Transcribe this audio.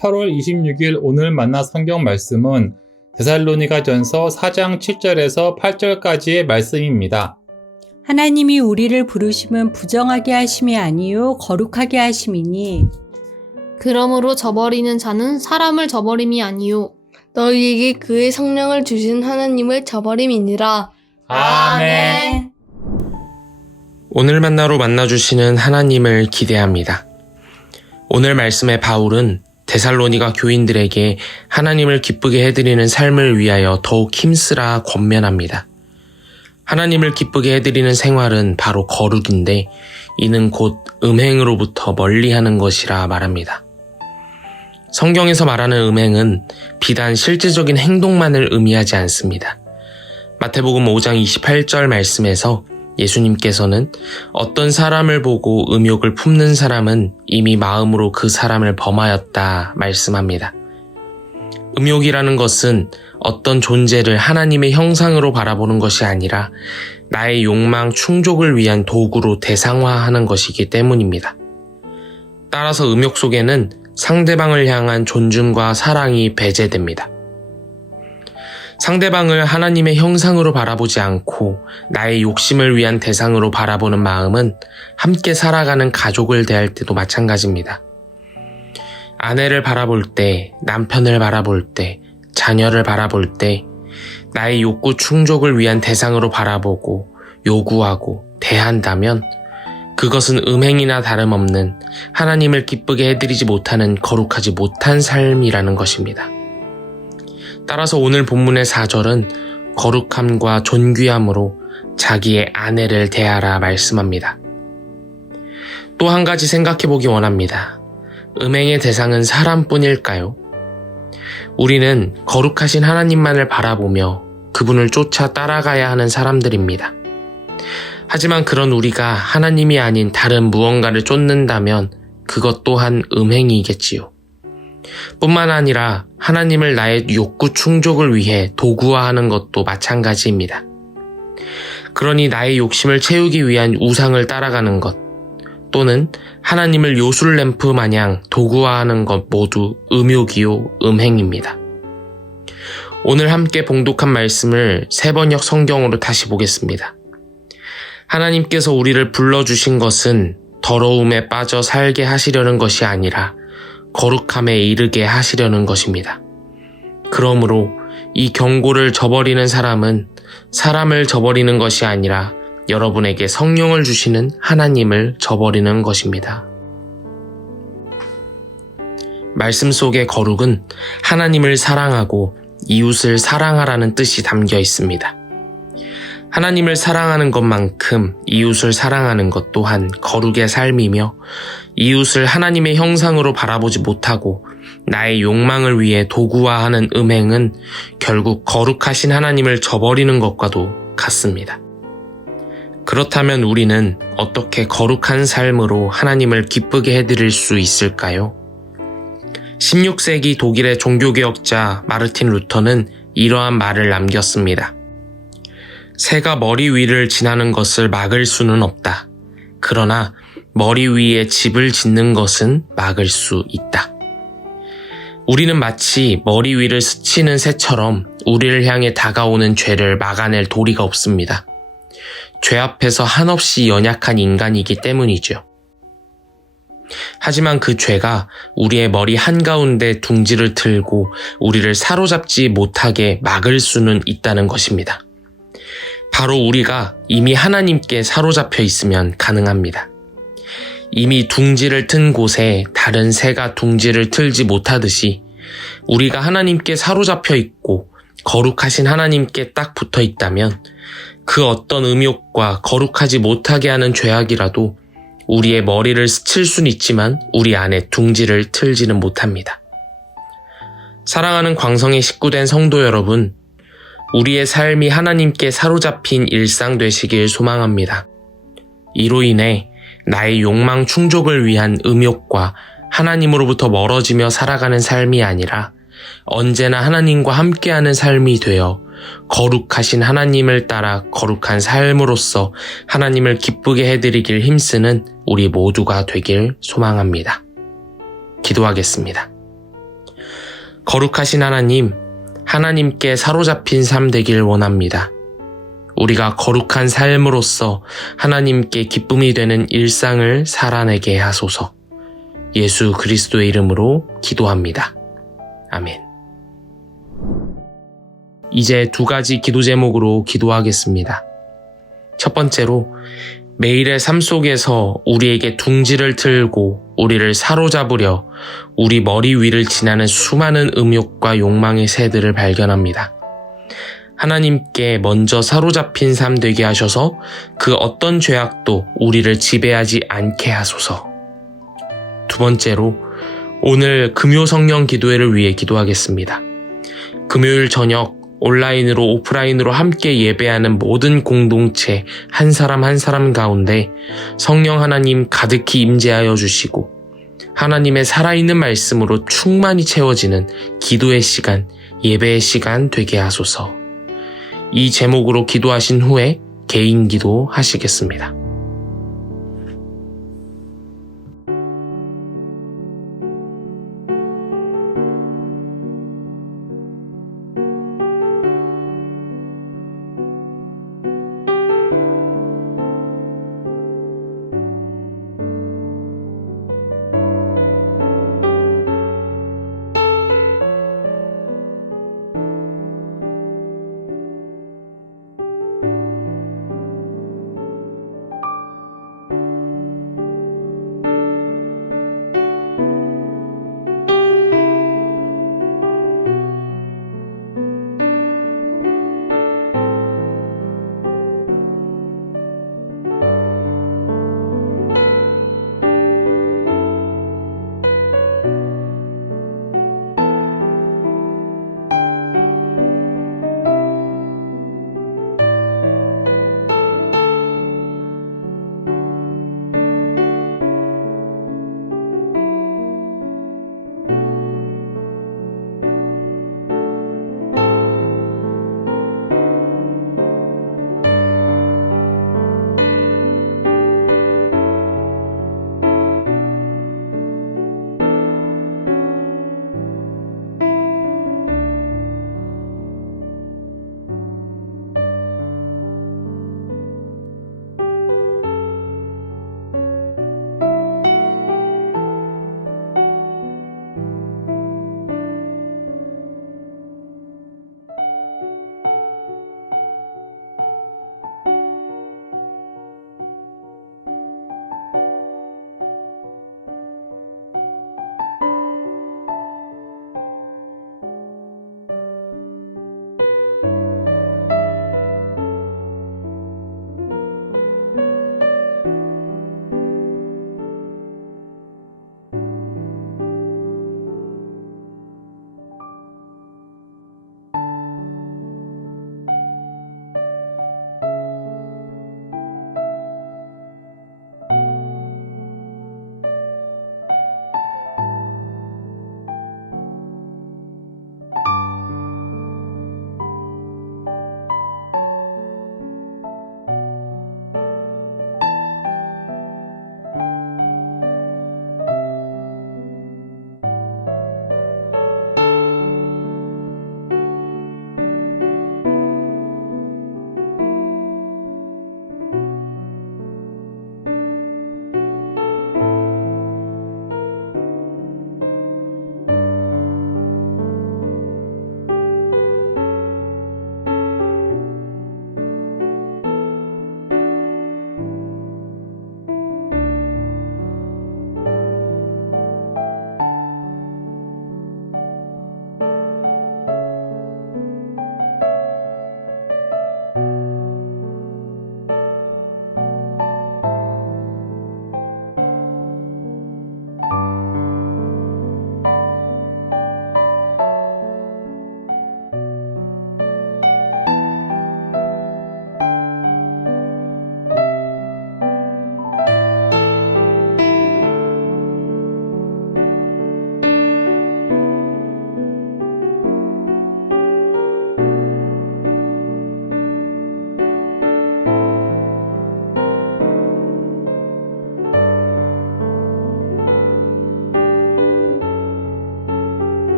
8월 26일 오늘 만나 성경 말씀은 데살로니가전서 4장 7절에서 8절까지의 말씀입니다. 하나님이 우리를 부르심은 부정하게 하심이 아니요 거룩하게 하심이니 그러므로 저버리는 자는 사람을 저버림이 아니요 너희에게 그의 성령을 주신 하나님을 저버림이니라. 아멘. 오늘 만나로 만나주시는 하나님을 기대합니다. 오늘 말씀의 바울은 데살로니가 교인들에게 하나님을 기쁘게 해드리는 삶을 위하여 더욱 힘쓰라 권면합니다. 하나님을 기쁘게 해드리는 생활은 바로 거룩인데 이는 곧 음행으로부터 멀리하는 것이라 말합니다. 성경에서 말하는 음행은 비단 실제적인 행동만을 의미하지 않습니다. 마태복음 5장 28절 말씀에서 예수님께서는 어떤 사람을 보고 음욕을 품는 사람은 이미 마음으로 그 사람을 범하였다 말씀합니다. 음욕이라는 것은 어떤 존재를 하나님의 형상으로 바라보는 것이 아니라 나의 욕망 충족을 위한 도구로 대상화하는 것이기 때문입니다. 따라서 음욕 속에는 상대방을 향한 존중과 사랑이 배제됩니다. 상대방을 하나님의 형상으로 바라보지 않고 나의 욕심을 위한 대상으로 바라보는 마음은 함께 살아가는 가족을 대할 때도 마찬가지입니다. 아내를 바라볼 때, 남편을 바라볼 때, 자녀를 바라볼 때 나의 욕구 충족을 위한 대상으로 바라보고 요구하고 대한다면 그것은 음행이나 다름없는 하나님을 기쁘게 해드리지 못하는 거룩하지 못한 삶이라는 것입니다. 따라서 오늘 본문의 4절은 거룩함과 존귀함으로 자기의 아내를 대하라 말씀합니다. 또 한 가지 생각해보기 원합니다. 음행의 대상은 사람뿐일까요? 우리는 거룩하신 하나님만을 바라보며 그분을 쫓아 따라가야 하는 사람들입니다. 하지만 그런 우리가 하나님이 아닌 다른 무언가를 쫓는다면 그것 또한 음행이겠지요. 뿐만 아니라 하나님을 나의 욕구 충족을 위해 도구화하는 것도 마찬가지입니다. 그러니 나의 욕심을 채우기 위한 우상을 따라가는 것 또는 하나님을 요술램프 마냥 도구화하는 것 모두 음욕이요 음행입니다. 오늘 함께 봉독한 말씀을 세번역 성경으로 다시 보겠습니다. 하나님께서 우리를 불러주신 것은 더러움에 빠져 살게 하시려는 것이 아니라 거룩함에 이르게 하시려는 것입니다. 그러므로 이 경고를 저버리는 사람은 사람을 저버리는 것이 아니라 여러분에게 성령을 주시는 하나님을 저버리는 것입니다. 말씀 속의 거룩은 하나님을 사랑하고 이웃을 사랑하라는 뜻이 담겨 있습니다. 하나님을 사랑하는 것만큼 이웃을 사랑하는 것 또한 거룩의 삶이며 이웃을 하나님의 형상으로 바라보지 못하고 나의 욕망을 위해 도구화하는 음행은 결국 거룩하신 하나님을 저버리는 것과도 같습니다. 그렇다면 우리는 어떻게 거룩한 삶으로 하나님을 기쁘게 해드릴 수 있을까요? 16세기 독일의 종교개혁자 마르틴 루터는 이러한 말을 남겼습니다. 새가 머리 위를 지나는 것을 막을 수는 없다. 그러나 머리 위에 집을 짓는 것은 막을 수 있다. 우리는 마치 머리 위를 스치는 새처럼 우리를 향해 다가오는 죄를 막아낼 도리가 없습니다. 죄 앞에서 한없이 연약한 인간이기 때문이죠. 하지만 그 죄가 우리의 머리 한가운데 둥지를 틀고 우리를 사로잡지 못하게 막을 수는 있다는 것입니다. 바로 우리가 이미 하나님께 사로잡혀 있으면 가능합니다. 이미 둥지를 튼 곳에 다른 새가 둥지를 틀지 못하듯이 우리가 하나님께 사로잡혀 있고 거룩하신 하나님께 딱 붙어 있다면 그 어떤 음욕과 거룩하지 못하게 하는 죄악이라도 우리의 머리를 스칠 수는 있지만 우리 안에 둥지를 틀지는 못합니다. 사랑하는 광성의 식구된 성도 여러분, 우리의 삶이 하나님께 사로잡힌 일상 되시길 소망합니다. 이로 인해 나의 욕망 충족을 위한 음욕과 하나님으로부터 멀어지며 살아가는 삶이 아니라 언제나 하나님과 함께하는 삶이 되어 거룩하신 하나님을 따라 거룩한 삶으로서 하나님을 기쁘게 해드리길 힘쓰는 우리 모두가 되길 소망합니다. 기도하겠습니다. 거룩하신 하나님, 하나님께 사로잡힌 삶 되길 원합니다. 우리가 거룩한 삶으로써 하나님께 기쁨이 되는 일상을 살아내게 하소서. 예수 그리스도의 이름으로 기도합니다. 아멘. 이제 2가지 기도 제목으로 기도하겠습니다. 첫 번째로, 매일의 삶 속에서 우리에게 둥지를 틀고 우리를 사로잡으려 우리 머리 위를 지나는 수많은 음욕과 욕망의 새들을 발견합니다. 하나님께 먼저 사로잡힌 삶 되게 하셔서 그 어떤 죄악도 우리를 지배하지 않게 하소서. 두 번째로, 오늘 금요 성령 기도회를 위해 기도하겠습니다. 금요일 저녁 온라인으로 오프라인으로 함께 예배하는 모든 공동체 한 사람 한 사람 가운데 성령 하나님 가득히 임재하여 주시고 하나님의 살아있는 말씀으로 충만히 채워지는 기도의 시간, 예배의 시간 되게 하소서. 이 제목으로 기도하신 후에 개인 기도 하시겠습니다.